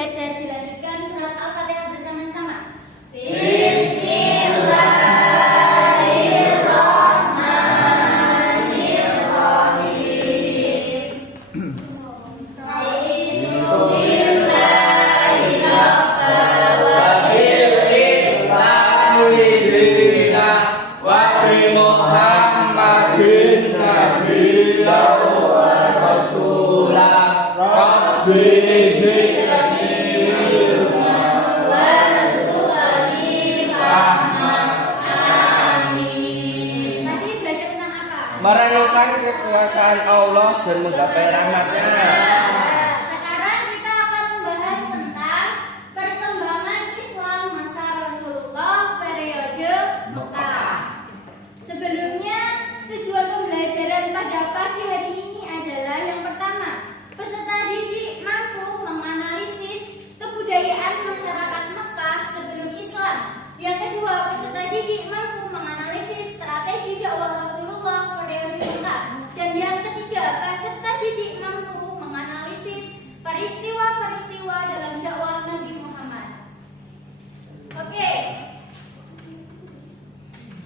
belajar, dilanjutkan surat Al-Fatihah bersama-sama. Merenungkan kekuasaan Allah dan menggapai rahmatnya. Sekarang kita akan membahas tentang perkembangan Islam masa Rasulullah periode Mekah. Sebelumnya, tujuan pembelajaran pada pagi hari ini adalah yang pertama, peserta didik mampu menganalisis kebudayaan masyarakat Mekah sebelum Islam. Yang kedua, peserta didik mampu menganalisis strategi dakwah Rasulullah periode Mekah. Dan yang ketiga, peserta didik mampu menganalisis peristiwa-peristiwa dalam dakwah Nabi Muhammad. Oke.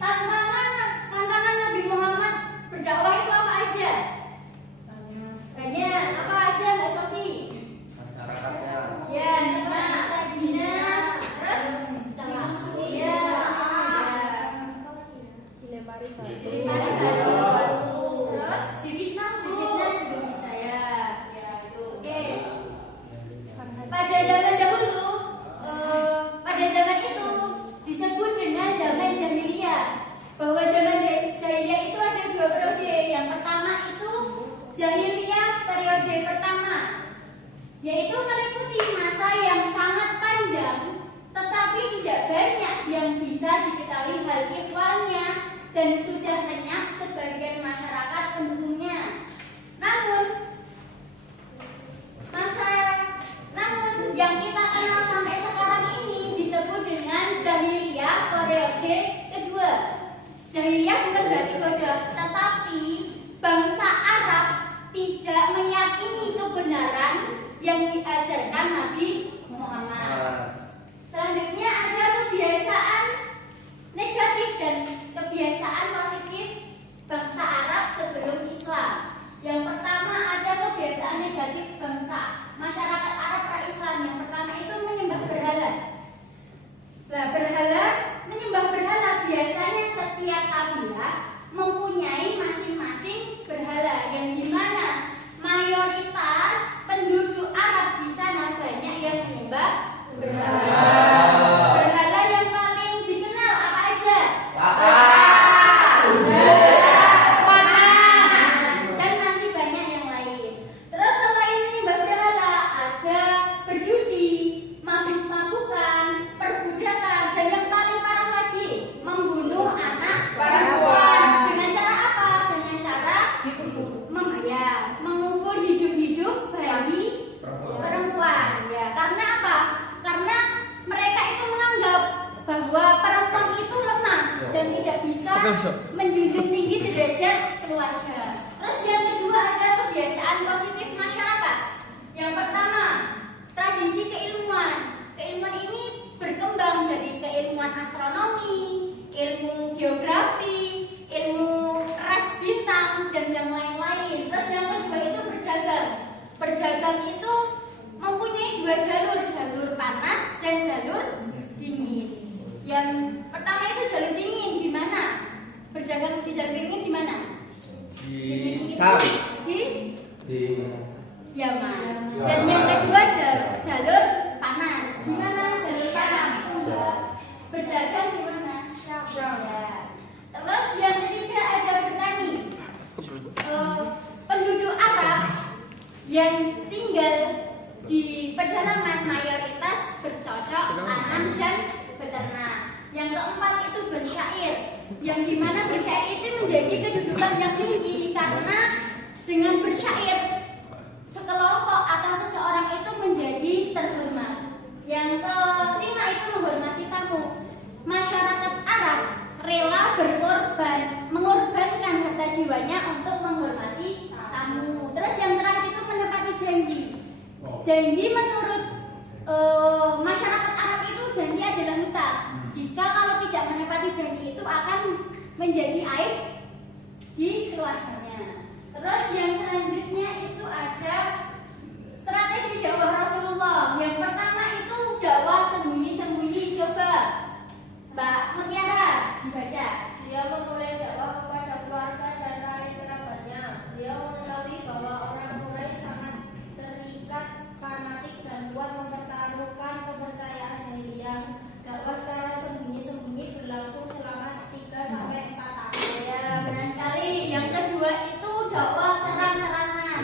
Tantangan Nabi Muhammad berdakwah itu apa aja? Banyak. Apa aja, Mbak Sofi? Masyarakatnya. Ya, strateginya, terus ya, dilempari batu, terus difitnah juga bisa ya. Oke. Pada zaman dahulu, pada zaman itu disebut dengan zaman jahiliyah. Bahwa zaman jahiliyah itu ada dua periode. Yang pertama itu jahiliyah periode pertama, yaitu meliputi masa yang sangat panjang, tetapi tidak banyak yang bisa diketahui hal ihwalnya dan sudah lenyap sebagian masyarakat penduduknya. Namun yang kita kenal sampai sekarang ini disebut dengan jahiliyah periode kedua. Jahiliyah bukan berarti bodoh, tetapi bangsa Arab tidak meyakini kebenaran yang diajarkan Nabi Muhammad. Selanjutnya ada kebiasaan negatif dan kebiasaan positif bangsa Arab sebelum Islam. Yang pertama ada kebiasaan negatif bangsa masyarakat Arab pra-Islam. Yang pertama itu menyembah berhala. Menyembah berhala biasanya setiap kabilah mempunyai masing-masing berhala yang dimana mayoritas penduduk Arab di sana banyak yang menyembah berhala. Berhala yang paling dikenal apa aja? Dan masih banyak yang lain. Terus selain menyembah berhala, ada berjudi, mabuk-mabukan, perbudakan, dan yang paling parah lagi, membunuh anak perempuan. Dengan cara apa? Dengan cara mengubur hidup-hidup bayi perempuan. Ya, karena apa? Karena mereka itu menganggap bahwa perempuan itu lemah dan tidak bisa menjunjung tinggi derajat keluarga. Terus yang kedua ada kebiasaan positif masyarakat. Yang pertama, tradisi keilmuan. Keilmuan ini berkembang dari keilmuan astronomi, ilmu geografi, ilmu ras bintang, dan yang lain-lain. Terus yang kedua itu berdagang. Berdagang itu mempunyai dua jalur, jalur panas dan jalur dingin. Yang pertama itu jalur dingin, di mana? Berdagang di jalur dingin di mana? Di Yaman. Dan yang kedua jalur panas. Di mana jalur panas itu, Mbak? Berdagang di mana? Syam. Ya. Terus yang ketiga ada bertani. Penduduk Arab yang tinggal di pedalaman mayoritas bercocok tanam dan beternak. Yang keempat itu bersyair, yang dimana bersyair itu menjadi kedudukan yang tinggi karena dengan bersyair sekelompok atau seseorang itu menjadi terhormat. Yang kelima itu menghormati tamu. Masyarakat Arab rela mengorbankan harta jiwanya untuk menghormati tamu. Terus yang terakhir itu menepati janji. Janji menurut masyarakat Arab itu janji adalah hutang. Jika kalau tidak menepati janji itu akan menjadi aib di keluarganya. Terus yang selanjutnya itu ada strategi dakwah Rasulullah. Yang pertama itu dakwah sembunyi-sembunyi. Coba Mbak Mutiara dibaca. Dia memulai dakwah kepada keluarga dan karib kerabatnya. Dia mengetahui bahwa orang Quraisy sangat terikat, fanatik dan kuat mempertaruhkan kepercayaan jahiliyah. Dakwah secara sembunyi-sembunyi berlangsung selama 3 sampai 4 tahun. Ya, benar sekali. Yang kedua itu dakwah terang-terangan.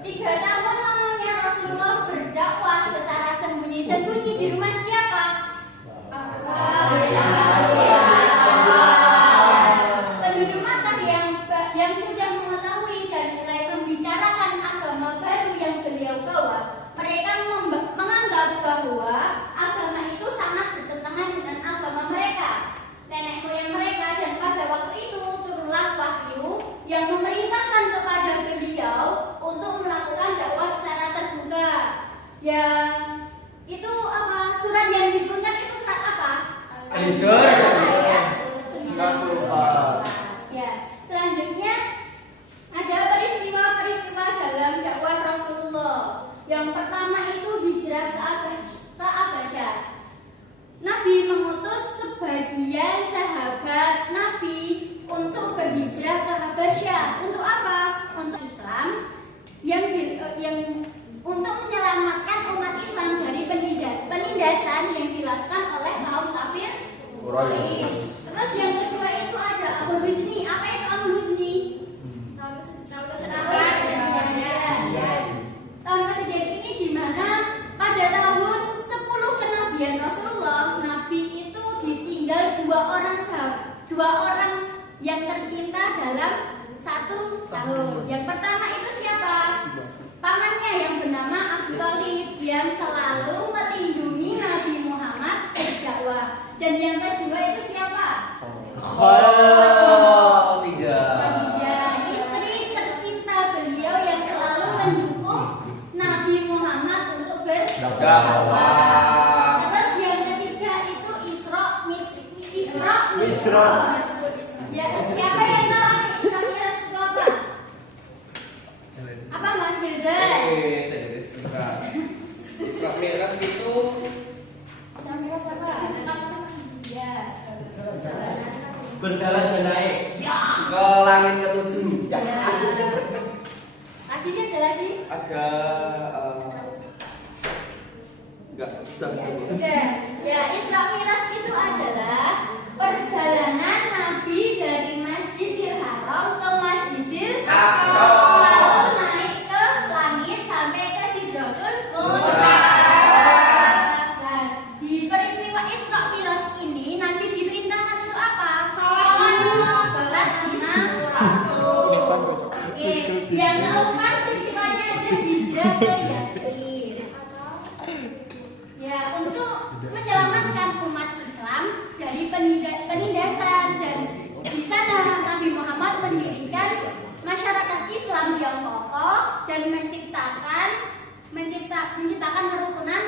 3 tahun lamanya Rasulullah berdakwah secara sembunyi-sembunyi di rumah siapa? Penduduk Makkah yang sudah mengetahui dan mulai membicarakan agama baru yang beliau bawa. Mereka menganggap bahwa agama itu sangat bertentangan dengan agama mereka, nenek moyang mereka, dan pada waktu itu turunlah wahyu yang memerintahkan kepada beliau untuk melakukan dakwah secara terbuka. Yang itu apa? Surat yang diturunkan itu surat apa? Ya, selanjutnya ada peristiwa-peristiwa dalam dakwah Rasulullah. Yang pertama itu hijrah ke Abasyah. Nabi mengutus sebagian sahabat Nabi untuk berhijrah ke Habasyah. Untuk apa? Untuk Islam yang untuk menyelamatkan umat Islam dari penindasan yang dilakukan oleh kaum kafir Quraisy. Terus yang kedua itu ada Amr Huzni. Apa itu Amr Huzni? Tahun kesedaran. Tahun kesedihan ini di mana pada tahun 10 kenabian Rasulullah, Nabi itu ditinggal 2 orang yang tercinta dalam 1 tahun. Yang pertama itu siapa? Pamannya yang bernama Abu Thalib yang selalu melindungi Nabi Muhammad berdakwah. Dan yang kedua itu siapa? Khadijah, istri tercinta beliau yang selalu mendukung Nabi Muhammad untuk berdakwah. Terus yang ketiga itu Isra Mi'raj. Ya, siapa yang tahu Isra Mi'raj itu apa? Apa Mas Wildan? Isra Mi'raj itu Isra Mi'raj apa? Ya, berjalan dan naik ke langit ke-7. ya. Lagi ada lagi? Ada enggak Ya, ya, Isra Mi'raj itu adalah perjalanan Nabi dari Masjidil Haram ke Masjidil Aqsa. lalu naik ke langit sampai ke Sidratul Muntaha. Nah, di peristiwa Isra Mi'raj ini Nabi diperintahkan untuk apa? Salat 5 waktu. Oke, yang keempat peristiwanya ada hijrah ke Yatsrib. Ya, untuk menyelamatkan umat Islam dari penindasan, dan di sana Nabi Muhammad mendirikan masyarakat Islam yang kokoh dan menciptakan kerukunan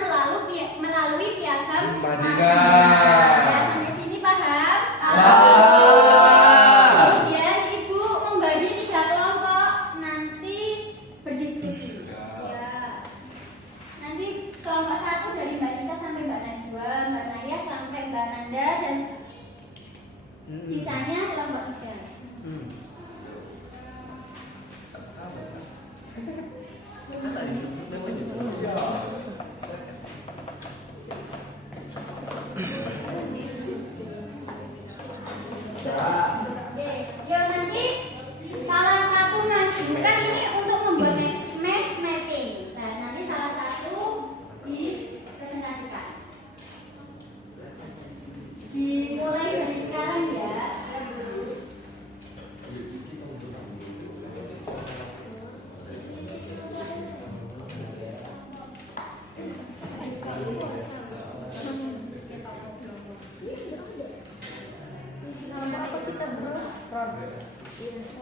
melalui piagam Madinah. Ya, sampai sini paham? Paham. Kemudian Ibu membagi 3 kelompok, nanti berdiskusi. Ya. Nanti kelompok 1 dari Mbak Nisa sampai Mbak Najwa, Mbak Naya sampai Mbak Nanda, dan sisanya kelompok 3. Oke, yuk nanti salah satu maju kan ini untuk membuat mapping. Nah, nanti salah satu dipresentasikan. Dimulai dari sekarang ya.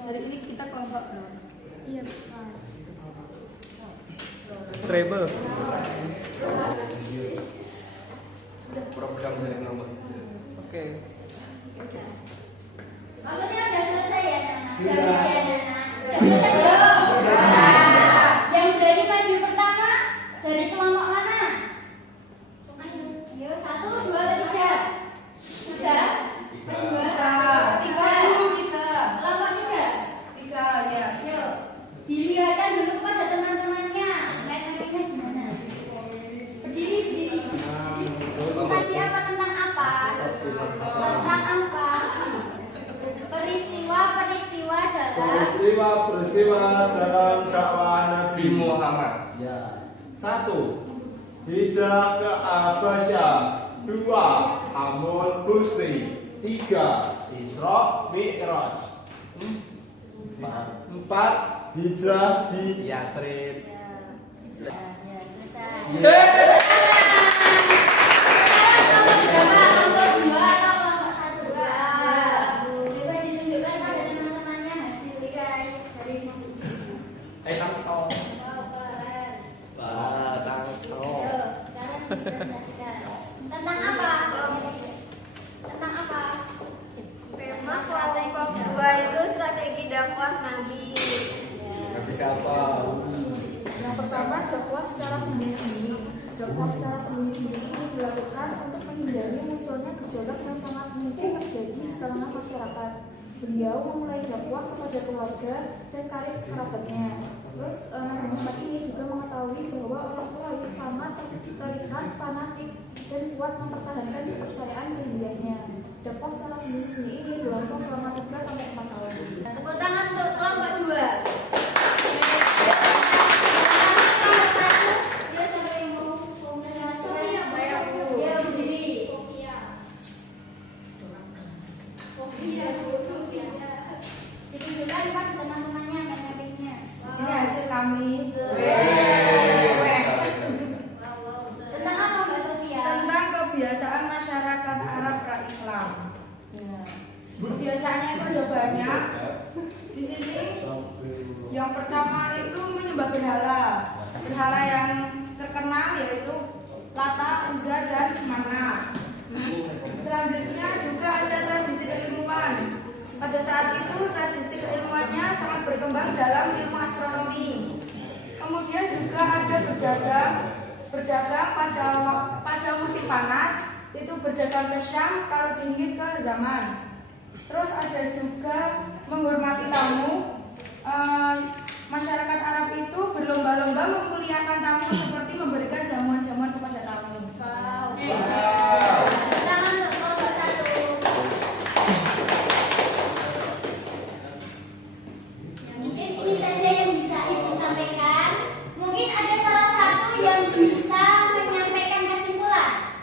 Hari ini kita kelompok berapa? Iya. Treble. program dari nomor. Oke. Waktunya udah selesai ya, Nana? Sudah. Udah bisa ya, Nana? Udah selesai belum? Sudah. Yang berani maju pertama dari kelompok mana? Ayo, 1, 2, 3. Sudah? Kedua? Tiga. Kelompok 3? Yuk, dilihatkan dulu kepada teman-temannya. Naik-naiknya gimana? Berdiri. Tadi apa tentang apa? Tentang apa? Peristiwa dalam Dalam dakwah Nabi Muhammad. Ya. 1. Hijrah ke Abasyah. 2. Amul Busti. 3. Isra Mi'raj. 4. Hijrah di Yasrib. Ya, selesai. Yeay. Sekarang kelompok berapa? Kelompok 2 atau kelompok 1? Coba ditunjukkan pada teman-temannya hasil dari diskusi. Langsung. Ayo, sekarang dipresentasikan. Tentang apa? Tentang apa? Tema kelompok 2 itu strategi dakwah Nabi. Nabi siapa? Yang pertama, dakwah secara sembunyi-sembunyi. Dakwah secara sembunyi-sembunyi ini dilakukan untuk menghindari munculnya gejolak yang sangat mungkin terjadi di kalangan masyarakat. Beliau memulai dakwah kepada keluarga dan karib kerabatnya. Terus Nabi Muhammad ini juga mengetahui bahwa orang Quraisy sangat terikat, fanatik, dan kuat mempertahankan kepercayaan jahiliyahnya. Dakwah secara sembunyi-sembunyi ini berlangsung selama 3-4 tahun. Tepuk tangan untuk kelompok 2. Ditunjukkan pada teman-temannya main-mainnya. Ini hasil kami. Tentang apa Mbak Sofia? Tentang kebiasaan masyarakat Arab pra-Islam. Kebiasaannya itu ada banyak. Di sini yang pertama itu menyembah berhala. Berhala yang terkenal yaitu Lata, Uzza, dan Manat. Selanjutnya juga ada tradisi keilmuan. Pada saat itu tradisi keilmuannya sangat berkembang dalam ilmu astronomi. Kemudian juga ada berdagang pada musim panas, itu berdagang ke Syam, kalau dingin ke Zaman. Terus ada juga menghormati tamu. Masyarakat Arab itu berlomba-lomba memuliakan tamu seperti memberikan jamuan-jamuan kepada tamu. Wow. Tangan untuk kelompok 1. Mungkin ini saja yang bisa Ibu sampaikan. Mungkin ada salah satu yang bisa menyampaikan kesimpulan.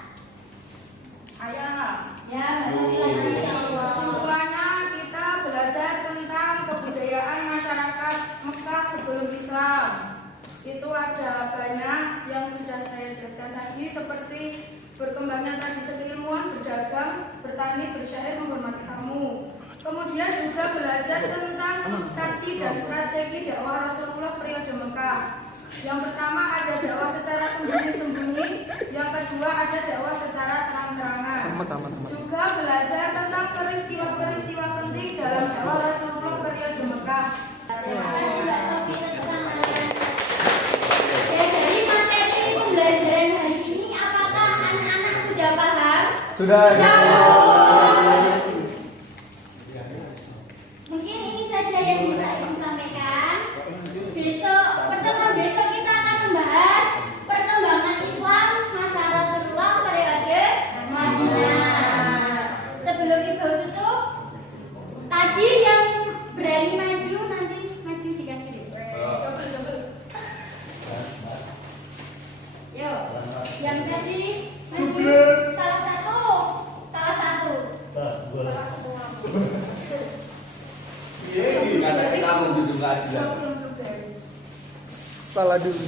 Ayah. Ya, Mbak Sofia, Masya Allah. Kesimpulannya kita belajar tentang kebudayaan masyarakat Mekah sebelum Islam. Itu ada banyak yang sudah saya jelaskan tadi seperti berkembangnya tradisi keilmuan, berdagang, bertani, bersyair, menghormati tamu. Kemudian juga belajar tentang substansi dan strategi dakwah Rasulullah periode Mekah. Yang pertama ada dakwah secara sembunyi-sembunyi, yang kedua ada dakwah secara terang-terangan. Juga belajar tentang peristiwa-peristiwa penting dalam dakwah Rasulullah periode Mekah. Terima kasih Mbak Sofi, tepuk tangan. Oke, dari materi pembelajaran hari ini, apakah anak-anak sudah paham? Sudah. Mungkin ini saja yang bisa Ibu sampaikan. Pertemuan besok kita akan membahas perkembangan Islam masa Rasulullah periode Madinah. Sebelum Ibu tutup, tadi yang berani maju nanti maju dikasih. Yuk, yang tadi maju salah satu. Karena kita mau duduk aja. Salah dulu.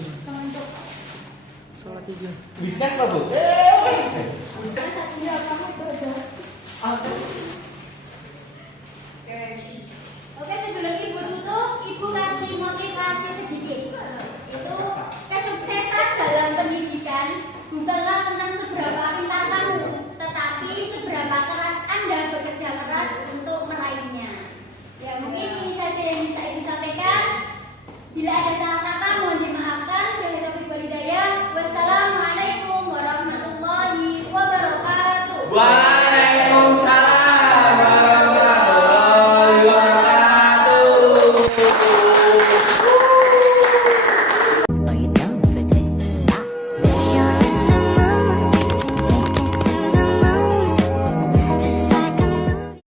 Salah 3. Bisnis lah, Bu. Oke, sebelum Ibu tutup, Ibu kasih motivasi sedikit. Itu kesuksesan dalam pendidikan bukanlah tentang seberapa pintar kamu, sudah bekerja keras untuk meraihnya. Ya, mungkin ini saja yang bisa Ibu sampaikan. Bila ada salah kata mohon dimaafkan. Wassalamualaikum warahmatullahi wabarakatuh.